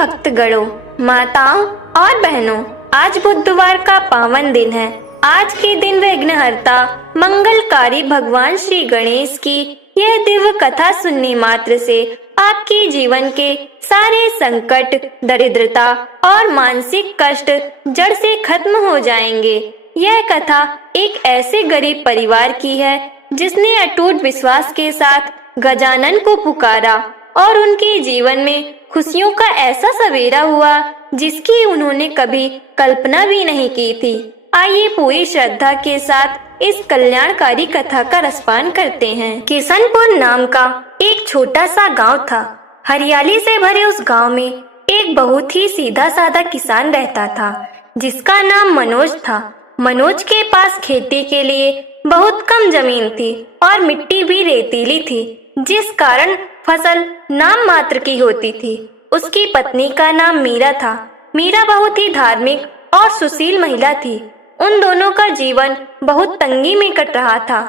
भक्तगणों, माताओं और बहनों, आज बुधवार का पावन दिन है। आज के दिन विघ्नहर्ता मंगलकारी भगवान श्री गणेश की यह दिव्य कथा सुनने मात्र से आपके जीवन के सारे संकट, दरिद्रता और मानसिक कष्ट जड़ से खत्म हो जाएंगे। यह कथा एक ऐसे गरीब परिवार की है जिसने अटूट विश्वास के साथ गजानन को पुकारा और उनके जीवन में खुशियों का ऐसा सवेरा हुआ जिसकी उन्होंने कभी कल्पना भी नहीं की थी। आइए पूरी श्रद्धा के साथ इस कल्याणकारी कथा का रसपान करते हैं। किशनपुर नाम का एक छोटा सा गांव था। हरियाली से भरे उस गांव में एक बहुत ही सीधा साधा किसान रहता था जिसका नाम मनोज था। मनोज के पास खेती के लिए बहुत कम जमीन थी और मिट्टी भी रेतीली थी, जिस कारण फसल नाम मात्र की होती थी। उसकी पत्नी का नाम मीरा था। मीरा बहुत ही धार्मिक और सुशील महिला थी। उन दोनों का जीवन बहुत तंगी में कट रहा था।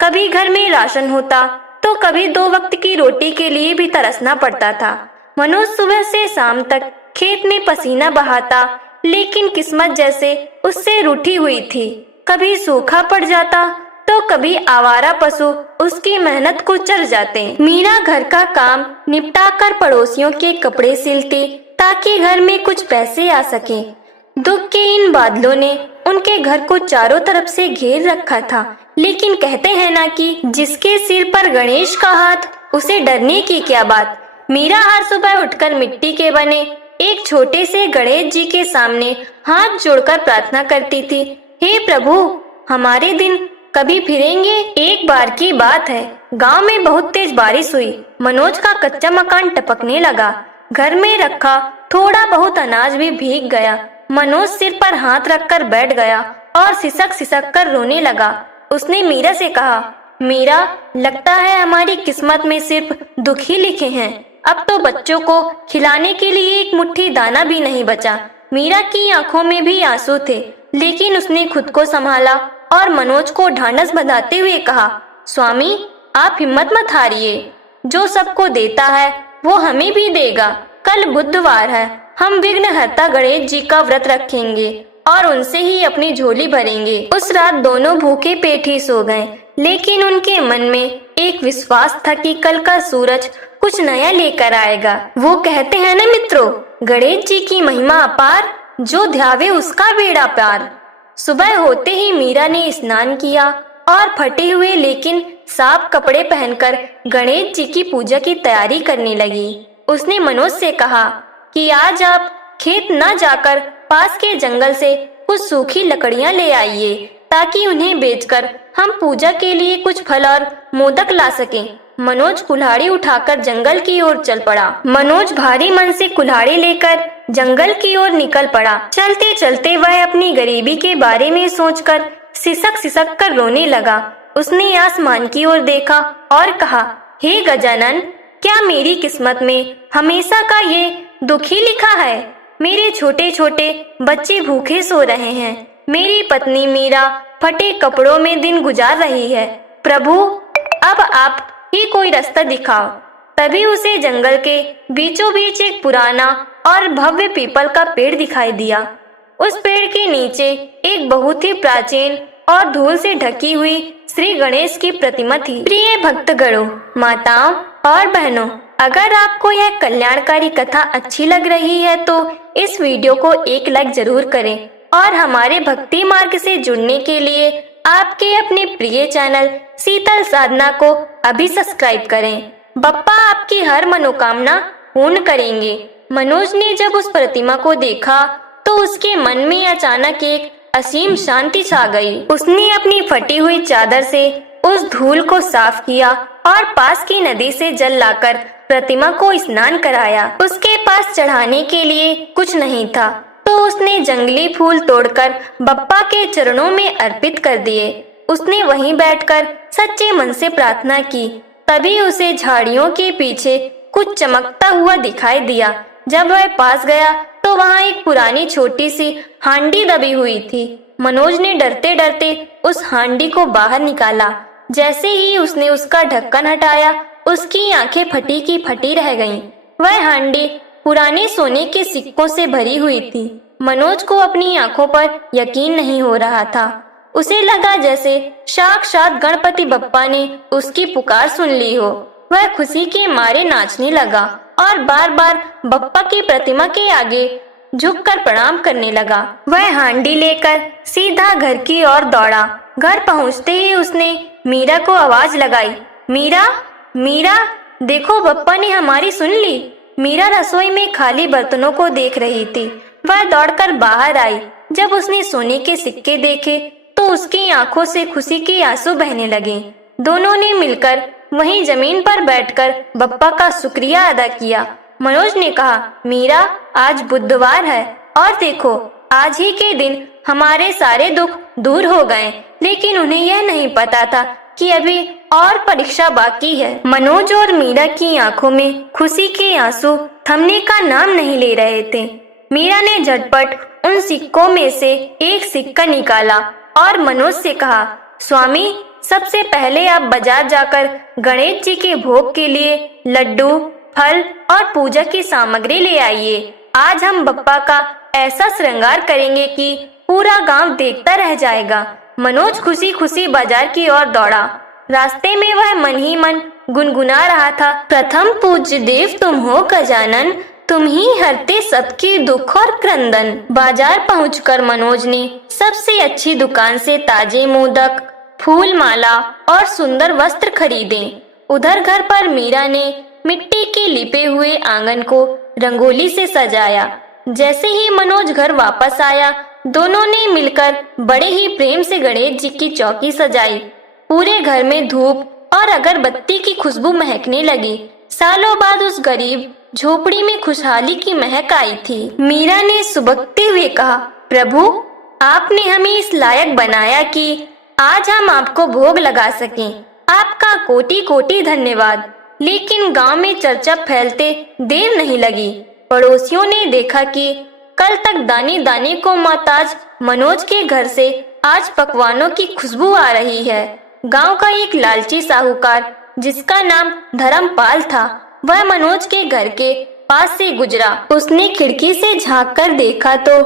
कभी घर में राशन होता तो कभी 2 वक्त की रोटी के लिए भी तरसना पड़ता था। मनोज सुबह से शाम तक खेत में पसीना बहाता, लेकिन किस्मत जैसे उससे रूठी हुई थी। कभी सूखा पड़ जाता तो कभी आवारा पशु उसकी मेहनत को चर जाते। मीरा घर का काम निपटाकर पड़ोसियों के कपड़े सिलती ताकि घर में कुछ पैसे आ सके। दुख के इन बादलों ने उनके घर को चारों तरफ से घेर रखा था, लेकिन कहते हैं ना कि जिसके सिर पर गणेश का हाथ उसे डरने की क्या बात। मीरा हर सुबह उठकर मिट्टी के बने एक छोटे से गणेश जी के सामने हाथ जोड़कर प्रार्थना करती थी, हे प्रभु, हमारे दिन कभी फिरेंगे। एक बार की बात है, गांव में बहुत तेज बारिश हुई। मनोज का कच्चा मकान टपकने लगा। घर में रखा थोड़ा बहुत अनाज भी भीग गया। मनोज सिर पर हाथ रखकर बैठ गया और सिसक सिसक कर रोने लगा। उसने मीरा से कहा, मीरा, लगता है हमारी किस्मत में सिर्फ दुख ही लिखे हैं। अब तो बच्चों को खिलाने के लिए एक मुट्ठी दाना भी नहीं बचा। मीरा की आंखों में भी आंसू थे, लेकिन उसने खुद को संभाला और मनोज को ढांढस बंधाते हुए कहा, स्वामी, आप हिम्मत मत हारिए। जो सबको देता है वो हमें भी देगा। कल बुधवार है, हम विघ्नहर्ता गणेश जी का व्रत रखेंगे और उनसे ही अपनी झोली भरेंगे। उस रात दोनों भूखे पेट ही सो गए, लेकिन उनके मन में एक विश्वास था कि कल का सूरज कुछ नया लेकर आएगा। वो कहते हैं ना मित्रों, गणेश जी की महिमा अपार, जो ध्यावे उसका बेड़ा पार। सुबह होते ही मीरा ने स्नान किया और फटे हुए लेकिन साफ कपड़े पहनकर गणेश जी की पूजा की तैयारी करने लगी। उसने मनोज से कहा कि आज आप खेत न जाकर पास के जंगल से कुछ सूखी लकड़ियां ले आइए, ताकि उन्हें बेचकर हम पूजा के लिए कुछ फल और मोदक ला सकें। मनोज कुल्हाड़ी उठाकर जंगल की ओर चल पड़ा। मनोज भारी मन से कुल्हाड़ी लेकर जंगल की ओर निकल पड़ा। चलते चलते वह अपनी गरीबी के बारे में सोचकर सिसक सिसक कर रोने लगा। उसने आसमान की ओर देखा और कहा, हे गजानन, क्या मेरी किस्मत में हमेशा का ये दुख ही लिखा है। मेरे छोटे छोटे बच्चे भूखे सो रहे हैं। मेरी पत्नी मीरा फटे कपड़ों में दिन गुजार रही है। प्रभु, अब आप ही कोई रास्ता दिखाओ। तभी उसे जंगल के बीचों बीच एक पुराना और भव्य पीपल का पेड़ दिखाई दिया। उस पेड़ के नीचे एक बहुत ही प्राचीन और धूल से ढकी हुई श्री गणेश की प्रतिमा थी। प्रिय भक्तगणों, माताओं और बहनों, अगर आपको यह कल्याणकारी कथा अच्छी लग रही है तो इस वीडियो को एक लाइक जरूर करें और हमारे भक्ति मार्ग से जुड़ने के लिए आपके अपने प्रिय चैनल शीतल साधना को अभी सब्सक्राइब करें। बप्पा आपकी हर मनोकामना पूर्ण करेंगे। मनोज ने जब उस प्रतिमा को देखा तो उसके मन में अचानक एक असीम शांति छा गई। उसने अपनी फटी हुई चादर से उस धूल को साफ किया और पास की नदी से जल लाकर प्रतिमा को स्नान कराया। उसके पास चढ़ाने के लिए कुछ नहीं था, तो उसने जंगली फूल तोड़कर बप्पा के चरणों में अर्पित कर दिए। उसने वहीं बैठकर सच्चे मन से प्रार्थना की। तभी उसे झाड़ियों के पीछे कुछ चमकता हुआ दिखाई दिया। जब वह पास गया तो वहाँ एक पुरानी छोटी सी हांडी दबी हुई थी। मनोज ने डरते डरते उस हांडी को बाहर निकाला। जैसे ही उसने उसका ढक्कन हटाया, उसकी आंखें फटी की फटी रह गईं। वह हांडी पुराने सोने के सिक्कों से भरी हुई थी। मनोज को अपनी आंखों पर यकीन नहीं हो रहा था। उसे लगा जैसे साक्षात गणपति बप्पा ने उसकी पुकार सुन ली हो। वह खुशी के मारे नाचने लगा और बार बार बप्पा की प्रतिमा के आगे झुककर प्रणाम करने लगा। वह हांडी लेकर सीधा घर की ओर दौड़ा। घर पहुंचते ही उसने मीरा को आवाज लगाई, मीरा, मीरा, देखो बप्पा ने हमारी सुन ली। मीरा रसोई में खाली बर्तनों को देख रही थी। वह दौड़कर बाहर आई। जब उसने सोने के सिक्के देखे तो उसकी आंखों से खुशी के आंसू बहने लगे। दोनों ने मिलकर वहीं जमीन पर बैठकर बप्पा का शुक्रिया अदा किया। मनोज ने कहा, मीरा, आज बुधवार है और देखो आज ही के दिन हमारे सारे दुख दूर हो गए। लेकिन उन्हें यह नहीं पता था कि अभी और परीक्षा बाकी है। मनोज और मीरा की आंखों में खुशी के आंसू थमने का नाम नहीं ले रहे थे। मीरा ने झटपट उन सिक्कों में से एक सिक्का निकाला और मनोज से कहा, स्वामी, सबसे पहले आप बाजार जाकर गणेश जी के भोग के लिए लड्डू, फल और पूजा की सामग्री ले आइए। आज हम बप्पा का ऐसा श्रृंगार करेंगे कि पूरा गांव देखता रह जाएगा। मनोज खुशी खुशी बाजार की ओर दौड़ा। रास्ते में वह मन ही मन गुनगुना रहा था, प्रथम पूज्य देव तुम हो गजानन, तुम ही हरते सबके दुख और क्रंदन। बाजार पहुंचकर मनोज ने सबसे अच्छी दुकान से ताजे मोदक, फूल माला और सुंदर वस्त्र खरीदे। उधर घर पर मीरा ने मिट्टी के लिपे हुए आंगन को रंगोली से सजाया। जैसे ही मनोज घर वापस आया, दोनों ने मिलकर बड़े ही प्रेम से गणेश जी की चौकी सजाई। पूरे घर में धूप और अगरबत्ती की खुशबू महकने लगी। सालों बाद उस गरीब झोपड़ी में खुशहाली की महक आई थी। मीरा ने सुबकते हुए कहा, प्रभु, आपने हमें इस लायक बनाया कि आज हम आपको भोग लगा सकें। आपका कोटि कोटि धन्यवाद। लेकिन गांव में चर्चा फैलते देर नहीं लगी। पड़ोसियों ने देखा कि कल तक दानी दानी को मोहताज मनोज के घर से आज पकवानों की खुशबू आ रही है। गांव का एक लालची साहूकार जिसका नाम धर्मपाल था, वह मनोज के घर के पास से गुजरा। उसने खिड़की से झांक कर देखा तो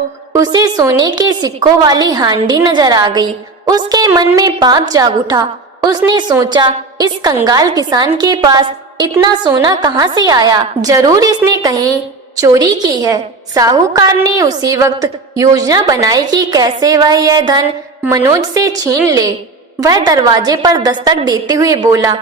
उसे सोने के सिक्कों वाली हांडी नजर आ गई। उसके मन में पाप जाग उठा। उसने सोचा, इस कंगाल किसान के पास इतना सोना कहां से आया? जरूर इसने कहीं चोरी की है। साहूकार ने उसी वक्त योजना बनाई कि कैसे वह यह धन मनोज से छीन ले। वह दरवाजे पर दस्तक देते हुए बोला,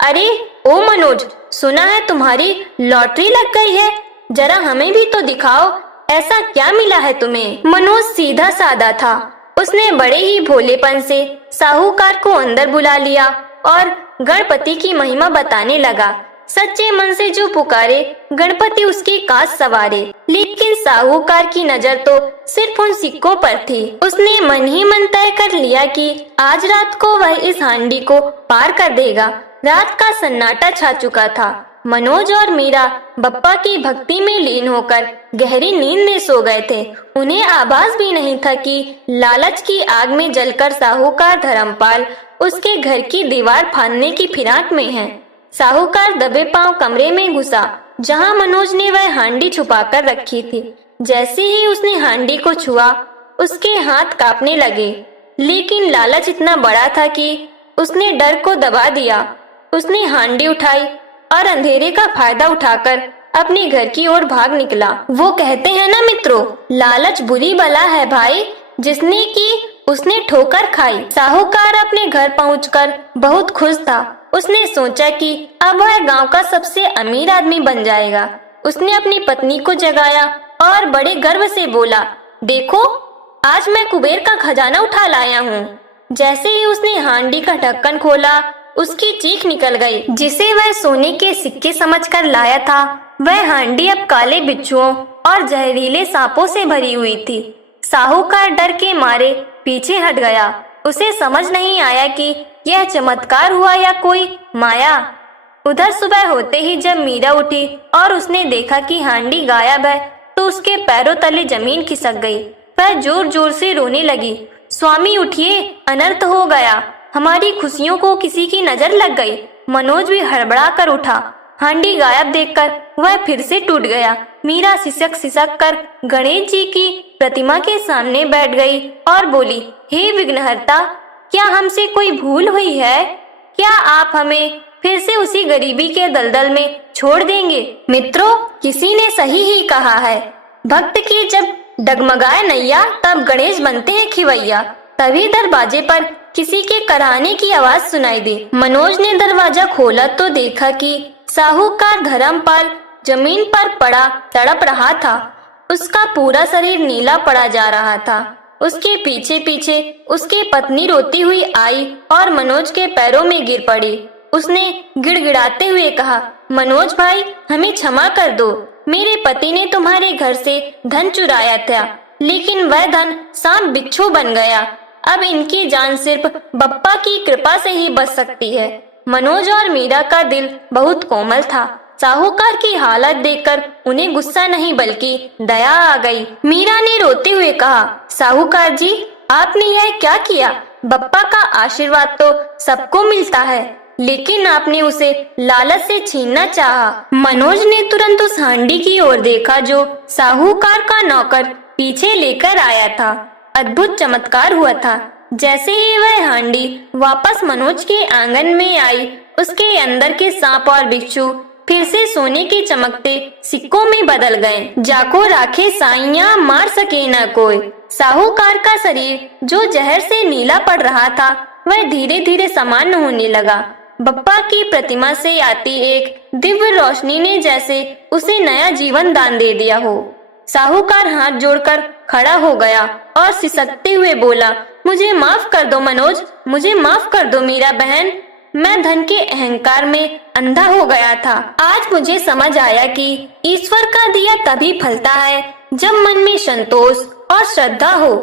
अरे ओ मनोज, सुना है तुम्हारी लॉटरी लग गई है। जरा हमें भी तो दिखाओ, ऐसा क्या मिला है तुम्हें? मनोज सीधा साधा था। उसने बड़े ही भोलेपन से साहूकार को अंदर बुला लिया और गणपति की महिमा बताने लगा। सच्चे मन से जो पुकारे, गणपति उसकी काज सवारे। लेकिन साहूकार की नजर तो सिर्फ उन सिक्कों पर थी। उसने मन ही मन तय कर लिया कि आज रात को वह इस हांडी को पार कर देगा। रात का सन्नाटा छा चुका था। मनोज और मीरा बप्पा की भक्ति में लीन होकर गहरी नींद में सो गए थे। उन्हें आभास भी नहीं था कि लालच की आग में जलकर साहूकार धर्मपाल उसके घर की दीवार फाड़ने की फिराक में है। साहूकार दबे पांव कमरे में घुसा जहां मनोज ने वह हांडी छुपाकर रखी थी। जैसे ही उसने हांडी को छुआ, उसके हाथ कांपने लगे। लेकिन लालच इतना बड़ा था कि उसने डर को दबा दिया। उसने हांडी उठाई और अंधेरे का फायदा उठाकर अपने घर की ओर भाग निकला। वो कहते हैं ना मित्रों, लालच बुरी बला है भाई, जिसने की उसने ठोकर खाई। साहूकार अपने घर पहुंचकर बहुत खुश था। उसने सोचा कि अब वह गांव का सबसे अमीर आदमी बन जाएगा। उसने अपनी पत्नी को जगाया और बड़े गर्व से बोला, देखो आज मैं कुबेर का खजाना उठा लाया हूँ। जैसे ही उसने हांडी का ढक्कन खोला, उसकी चीख निकल गई। जिसे वह सोने के सिक्के समझकर लाया था, वह हांडी अब काले बिच्छुओं और जहरीले सांपों से भरी हुई थी। साहूकार डर के मारे पीछे हट गया। उसे समझ नहीं आया कि यह चमत्कार हुआ या कोई माया। उधर सुबह होते ही जब मीरा उठी और उसने देखा कि हांडी गायब है, तो उसके पैरों तले जमीन खिसक गई। वह जोर जोर से रोने लगी, स्वामी उठिए, अनर्थ हो गया, हमारी खुशियों को किसी की नजर लग गई। मनोज भी हड़बड़ा कर उठा। हांडी गायब देखकर वह फिर से टूट गया। मीरा सिसक सिसक कर गणेश जी की प्रतिमा के सामने बैठ गई और बोली, हे विघ्नहर्ता, क्या हमसे कोई भूल हुई है? क्या आप हमें फिर से उसी गरीबी के दलदल में छोड़ देंगे? मित्रों, किसी ने सही ही कहा है, भक्त की जब डगमगाए नैया तब गणेश बनते हैं खिवैया। तभी दरवाजे पर किसी के कराहने की आवाज सुनाई दी। मनोज ने दरवाजा खोला तो देखा कि साहूकार धर्मपाल जमीन पर पड़ा तड़प रहा था। उसका पूरा शरीर नीला पड़ा जा रहा था। उसके पीछे पीछे उसकी पत्नी रोती हुई आई और मनोज के पैरों में गिर पड़ी। उसने गिड़गिड़ाते हुए कहा, मनोज भाई, हमें क्षमा कर दो। मेरे पति ने तुम्हारे घर से धन चुराया था, लेकिन वह धन सांप बिच्छू बन गया। अब इनकी जान सिर्फ बप्पा की कृपा से ही बच सकती है। मनोज और मीरा का दिल बहुत कोमल था। साहूकार की हालत देखकर उन्हें गुस्सा नहीं बल्कि दया आ गई। मीरा ने रोते हुए कहा, साहूकार जी, आपने यह क्या किया? बप्पा का आशीर्वाद तो सबको मिलता है, लेकिन आपने उसे लालच से छीनना चाहा। मनोज ने तुरंत उस हांडी की ओर देखा जो साहूकार का नौकर पीछे लेकर आया था। अद्भुत चमत्कार हुआ था। जैसे ही वह हांडी वापस मनोज के आंगन में आई, उसके अंदर के सांप और बिच्छू फिर से सोने के चमकते सिक्कों में बदल गए। जाको राखे साइयां, मार सके न कोई। साहूकार का शरीर जो जहर से नीला पड़ रहा था, वह धीरे धीरे सामान्य होने लगा। बप्पा की प्रतिमा से आती एक दिव्य रोशनी ने जैसे उसे नया जीवन दान दे दिया हो। साहूकार हाथ जोड़कर खड़ा हो गया और सिसकते हुए बोला, मुझे माफ कर दो मनोज, मुझे माफ कर दो मीरा बहन। मैं धन के अहंकार में अंधा हो गया था। आज मुझे समझ आया कि ईश्वर का दिया तभी फलता है जब मन में संतोष और श्रद्धा हो।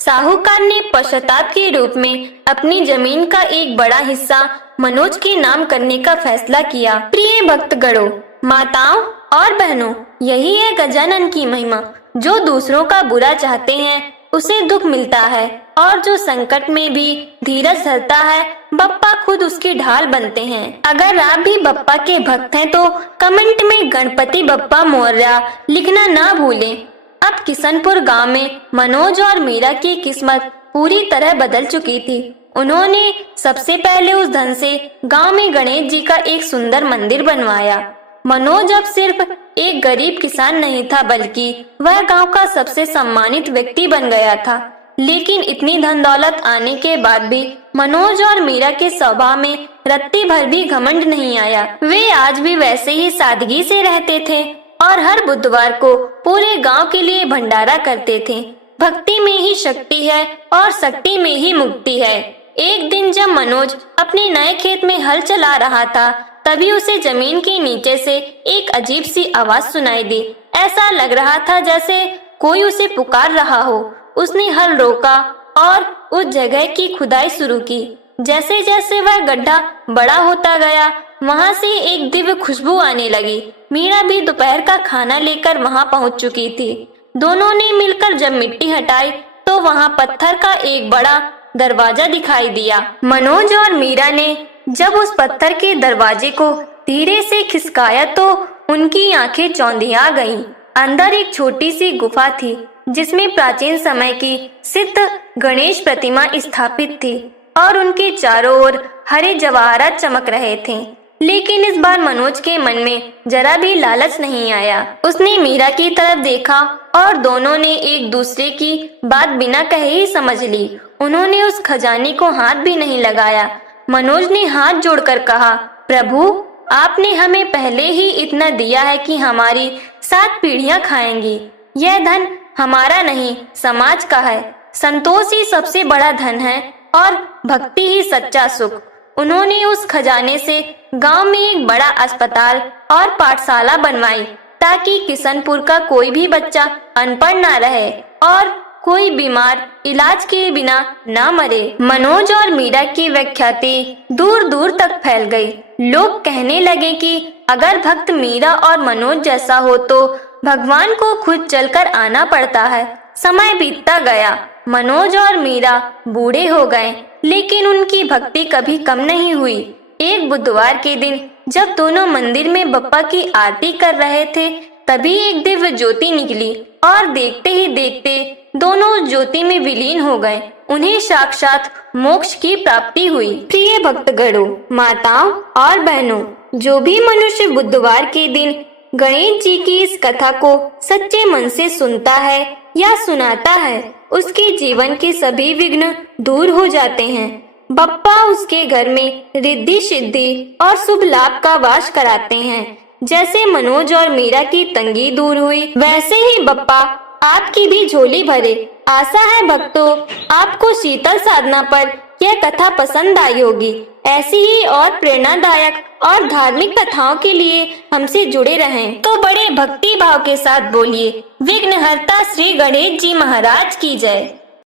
साहूकार ने पश्चाताप के रूप में अपनी जमीन का एक बड़ा हिस्सा मनोज के नाम करने का फैसला किया। प्रिय भक्तगणों, माताओं और बहनों, यही है गजानन की महिमा। जो दूसरों का बुरा चाहते हैं उसे दुख मिलता है, और जो संकट में भी धीरज धरता है, बप्पा खुद उसकी ढाल बनते हैं। अगर आप भी बप्पा के भक्त हैं तो कमेंट में गणपति बप्पा मोरया लिखना ना भूलें। अब किशनपुर गांव में मनोज और मीरा की किस्मत पूरी तरह बदल चुकी थी। उन्होंने सबसे पहले उस धन से गांव में गणेश जी का एक सुंदर मंदिर बनवाया। मनोज अब सिर्फ एक गरीब किसान नहीं था, बल्कि वह गांव का सबसे सम्मानित व्यक्ति बन गया था। लेकिन इतनी धन दौलत आने के बाद भी मनोज और मीरा के स्वभाव में रत्ती भर भी घमंड नहीं आया। वे आज भी वैसे ही सादगी से रहते थे और हर बुधवार को पूरे गांव के लिए भंडारा करते थे। भक्ति में ही शक्ति है और शक्ति में ही मुक्ति है। एक दिन जब मनोज अपने नए खेत में हल चला रहा था, तभी उसे जमीन के नीचे से एक अजीब सी आवाज सुनाई दी। ऐसा लग रहा था जैसे कोई उसे पुकार रहा हो। उसने हल रोका और उस जगह की खुदाई शुरू की। जैसे जैसे वह गड्ढा बड़ा होता गया, वहां से एक दिव्य खुशबू आने लगी। मीरा भी दोपहर का खाना लेकर वहां पहुंच चुकी थी। दोनों ने मिलकर जब मिट्टी हटाई तो वहां पत्थर का एक बड़ा दरवाजा दिखाई दिया। मनोज और मीरा ने जब उस पत्थर के दरवाजे को धीरे से खिसकाया तो उनकी आंखें चौंधिया गईं। अंदर एक छोटी सी गुफा थी जिसमें प्राचीन समय की सिद्ध गणेश प्रतिमा स्थापित थी और उनके चारों ओर हरे जवाहरात चमक रहे थे। लेकिन इस बार मनोज के मन में जरा भी लालच नहीं आया। उसने मीरा की तरफ देखा और दोनों ने एक दूसरे की बात बिना कहे ही समझ ली। उन्होंने उस खजाने को हाथ भी नहीं लगाया। मनोज ने हाथ जोड़कर कहा, प्रभु, आपने हमें पहले ही इतना दिया है कि हमारी 7 पीढ़ियां खाएंगी। यह धन हमारा नहीं, समाज का है। संतोष ही सबसे बड़ा धन है और भक्ति ही सच्चा सुख। उन्होंने उस खजाने से गांव में एक बड़ा अस्पताल और पाठशाला बनवाई ताकि किशनपुर का कोई भी बच्चा अनपढ़ ना रहे और कोई बीमार इलाज के बिना ना मरे। मनोज और मीरा की व्याख्याति दूर दूर तक फैल गई। लोग कहने लगे कि अगर भक्त मीरा और मनोज जैसा हो तो भगवान को खुद चलकर आना पड़ता है। समय बीतता गया। मनोज और मीरा बूढ़े हो गए, लेकिन उनकी भक्ति कभी कम नहीं हुई। एक बुधवार के दिन जब दोनों मंदिर में बप्पा की आरती कर रहे थे, तभी एक दिव्य ज्योति निकली और देखते ही देखते दोनों ज्योति में विलीन हो गए। उन्हें साक्षात मोक्ष की प्राप्ति हुई। प्रिय भक्तगणों, माताओं और बहनों, जो भी मनुष्य बुधवार के दिन गणेश जी की इस कथा को सच्चे मन से सुनता है या सुनाता है, उसके जीवन के सभी विघ्न दूर हो जाते हैं। बप्पा उसके घर में रिद्धि सिद्धि और शुभ लाभ का वास कराते हैं। जैसे मनोज और मीरा की तंगी दूर हुई, वैसे ही बप्पा आपकी भी झोली भरे। आशा है भक्तों, आपको शीतल साधना पर यह कथा पसंद आई होगी। ऐसी ही और प्रेरणादायक और धार्मिक कथाओं के लिए हमसे जुड़े रहें। तो बड़े भक्ति भाव के साथ बोलिए, विघ्नहर्ता श्री गणेश जी महाराज की जय।